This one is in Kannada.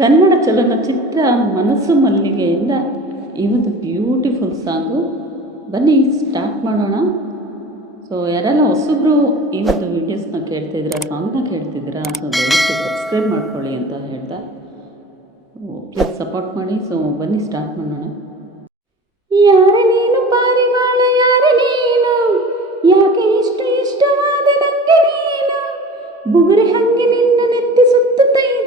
ಕನ್ನಡ ಚಲನಚಿತ್ರ ಮನಸ್ಸು ಮಲ್ಲಿಗೆಯಿಂದ ಈ ಒಂದು ಬ್ಯೂಟಿಫುಲ್ ಸಾಂಗು. ಬನ್ನಿ ಸ್ಟಾರ್ಟ್ ಮಾಡೋಣ. ಸೊ ಯಾರೆಲ್ಲ ಹೊಸಬ್ರು ಈ ಒಂದು ವೀಡಿಯೋಸ್ನ ಕೇಳ್ತಿದ್ದೀರಾ, ಸಾಂಗ್ನ ಕೇಳ್ತಿದ್ದೀರಾ, ಸೊ ದಯವಿಟ್ಟು ಸಬ್ಸ್ಕ್ರೈಬ್ ಮಾಡ್ಕೊಳ್ಳಿ ಅಂತ ಹೇಳ್ತಾ ಪ್ಲೀಸ್ ಸಪೋರ್ಟ್ ಮಾಡಿ. ಸೊ ಬನ್ನಿ ಸ್ಟಾರ್ಟ್ ಮಾಡೋಣ. ಯಾರ ನೀನು ಪಾರಿವಾಳ, ಯಾರ ನೀನು, ಯಾಕೆ ಇಷ್ಟು ಇಷ್ಟವಾದ ನನಗೆ ನೀನು, ಬುಗುರಿ ಹಂಗೆ ನಿನ್ನ ನೆತ್ತಿ ಸುತ್ತುತ್ತೈತೆ